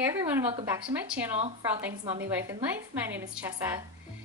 Hey everyone, and welcome back to my channel for all things mommy, wife, and life. My name is Chessa.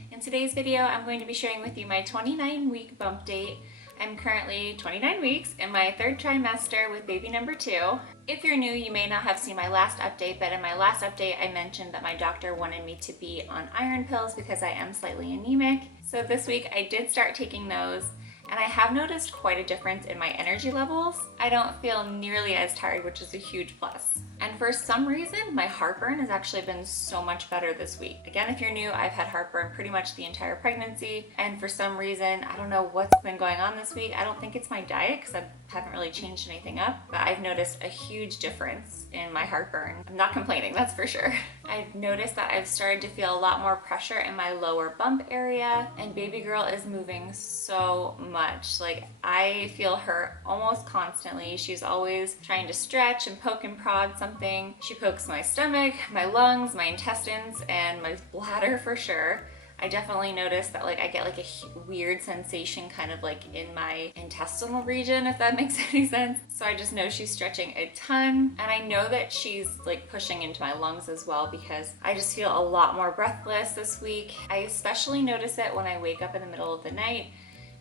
In today's video, I'm going to be sharing with you my 29-week bump date. I'm currently 29 weeks in my third trimester with baby number 2. If you're new, you may not have seen my last update, but in my last update, I mentioned that my doctor wanted me to be on iron pills because I am slightly anemic. So this week I did start taking those, and I have noticed quite a difference in my energy levels. I don't feel nearly as tired, which is a huge plus. And for some reason, my heartburn has actually been so much better this week. Again, if you're new, I've had heartburn pretty much the entire pregnancy. And for some reason, I don't know what's been going on this week. I don't think it's my diet because I haven't really changed anything up, but I've noticed a huge difference in my heartburn. I'm not complaining, that's for sure. I've noticed that I've started to feel a lot more pressure in my lower bump area, and baby girl is moving so much. Like, I feel her almost constantly. She's always trying to stretch and poke and prod something. She pokes my stomach, my lungs, my intestines, and my bladder for sure. I definitely noticed that I get a weird sensation kind of in my intestinal region, if that makes any sense. So I just know she's stretching a ton, and I know that she's pushing into my lungs as well because I just feel a lot more breathless this week. I especially notice it when I wake up in the middle of the night.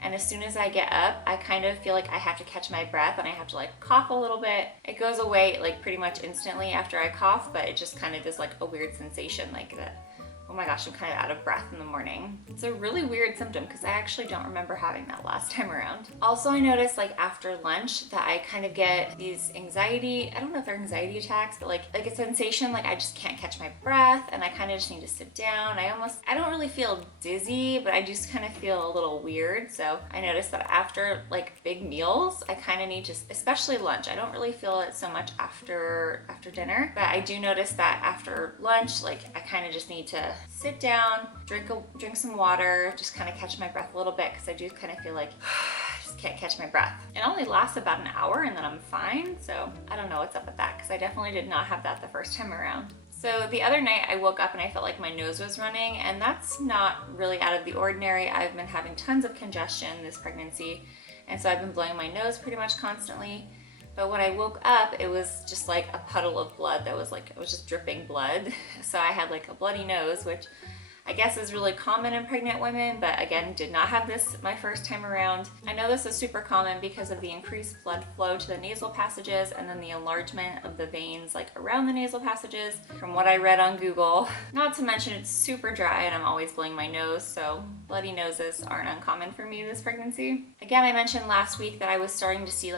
And as soon as I get up, I kind of feel like I have to catch my breath and I have to cough a little bit. It goes away pretty much instantly after I cough, but it just kind of is a weird sensation that, oh my gosh, I'm kind of out of breath in the morning. It's a really weird symptom because I actually don't remember having that last time around. Also, I noticed after lunch that I kind of get these anxiety, I don't know if they're anxiety attacks, but a sensation I just can't catch my breath and I kind of just need to sit down. I don't really feel dizzy, but I just kind of feel a little weird. So I noticed that after big meals, I kind of need to, especially lunch. I don't really feel it so much after dinner, but I do notice that after lunch, I kind of just need to sit down, drink some water, just kind of catch my breath a little bit because I do kind of feel I just can't catch my breath. It only lasts about an hour and then I'm fine, so I don't know what's up with that because I definitely did not have that the first time around. So the other night I woke up and I felt like my nose was running, and that's not really out of the ordinary. I've been having tons of congestion this pregnancy, and so I've been blowing my nose pretty much constantly. But when I woke up, it was just a puddle of blood that was it was just dripping blood. So I had a bloody nose, which I guess is really common in pregnant women, but again, did not have this my first time around. I know this is super common because of the increased blood flow to the nasal passages and then the enlargement of the veins around the nasal passages, from what I read on Google. Not to mention it's super dry and I'm always blowing my nose, so bloody noses aren't uncommon for me this pregnancy. Again, I mentioned last week that I was starting to see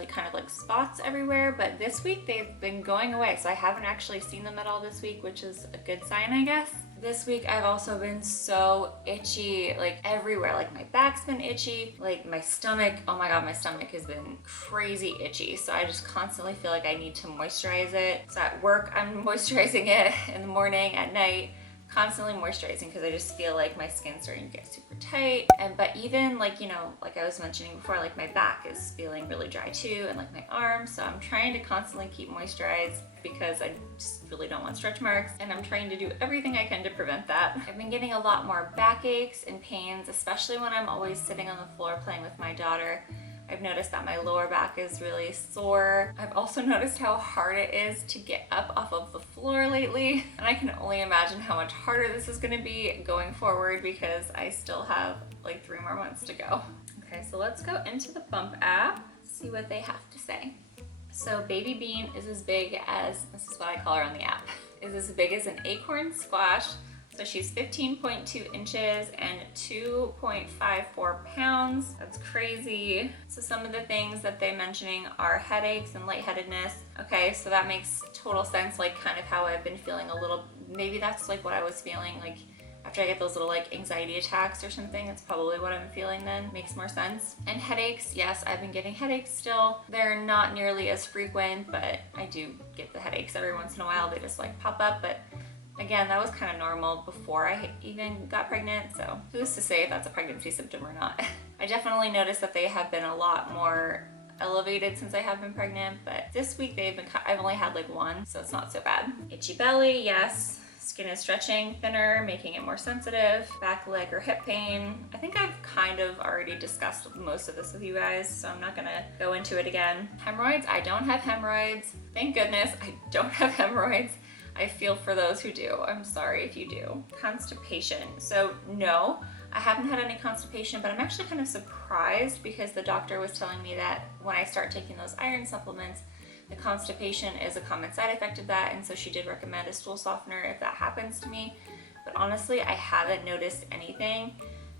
spots everywhere, but this week they've been going away, so I haven't actually seen them at all this week, which is a good sign, I guess. This week I've also been so itchy, everywhere. My back's been itchy, my stomach, oh my god, my stomach has been crazy itchy. So I just constantly feel I need to moisturize it. So at work, I'm moisturizing it in the morning, at night, constantly moisturizing because I just feel my skin's starting to get super tight. But even like I was mentioning before, my back is feeling really dry too, and my arms. So I'm trying to constantly keep moisturized because I just really don't want stretch marks, and I'm trying to do everything I can to prevent that. I've been getting a lot more backaches and pains, especially when I'm always sitting on the floor playing with my daughter. I've noticed that my lower back is really sore. I've also noticed how hard it is to get up off of the floor lately, and I can only imagine how much harder this is gonna be going forward because I still have 3 more months to go. Okay, so let's go into the Bump app, see what they have to say. So Baby Bean is as big as, this is what I call her on the app, is as big as an acorn squash. So she's 15.2 inches and 2.54 pounds. That's crazy. So some of the things that they're mentioning are headaches and lightheadedness. Okay, so that makes total sense, kind of how I've been feeling a little, maybe that's what I was feeling after I get those little anxiety attacks or something. That's probably what I'm feeling then. Makes more sense. And headaches, yes, I've been getting headaches still. They're not nearly as frequent, but I do get the headaches every once in a while. They just pop up, but again, that was kind of normal before I even got pregnant, so who's to say if that's a pregnancy symptom or not. I definitely noticed that they have been a lot more elevated since I have been pregnant, but this week I've only had 1, so it's not so bad. Itchy belly, yes. Skin is stretching thinner, making it more sensitive. Back, leg, or hip pain. I think I've kind of already discussed most of this with you guys, so I'm not gonna go into it again. Hemorrhoids, I don't have hemorrhoids. Thank goodness I don't have hemorrhoids. I feel for those who do. I'm sorry if you do. Constipation. So no, I haven't had any constipation, but I'm actually kind of surprised because the doctor was telling me that when I start taking those iron supplements, the constipation is a common side effect of that, and so she did recommend a stool softener if that happens to me. But honestly, I haven't noticed anything.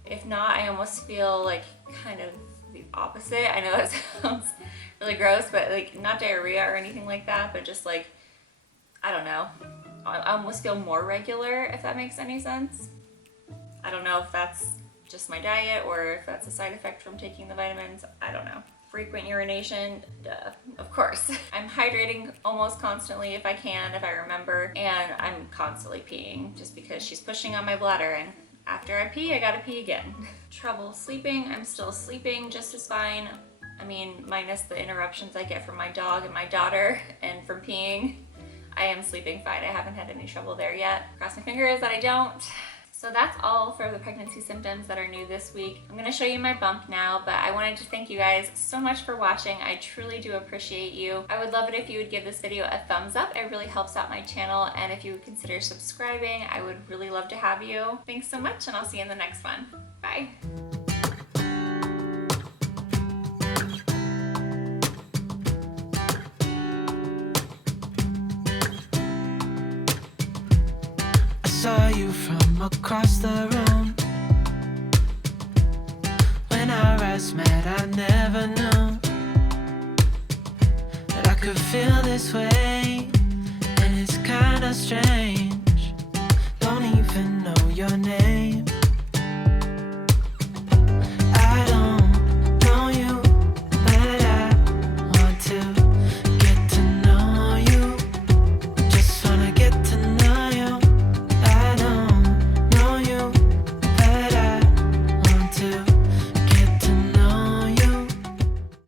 If not, I almost feel like kind of the opposite. I know that sounds really gross, but like not diarrhea or anything like that, but just like, I don't know. I almost feel more regular, if that makes any sense. I don't know if that's just my diet or if that's a side effect from taking the vitamins. I don't know. Frequent urination, duh, of course. I'm hydrating almost constantly if I can, if I remember, and I'm constantly peeing just because she's pushing on my bladder, and after I pee, I gotta pee again. Trouble sleeping, I'm still sleeping just as fine. I mean, minus the interruptions I get from my dog and my daughter and from peeing, I am sleeping fine. I haven't had any trouble there yet. Cross my fingers that I don't. So that's all for the pregnancy symptoms that are new this week. I'm gonna show you my bump now, but I wanted to thank you guys so much for watching. I truly do appreciate you. I would love it if you would give this video a thumbs up. It really helps out my channel, and if you would consider subscribing, I would really love to have you. Thanks so much, and I'll see you in the next one. Bye. Saw you from across the room. When our eyes met, I never knew that I could feel this way.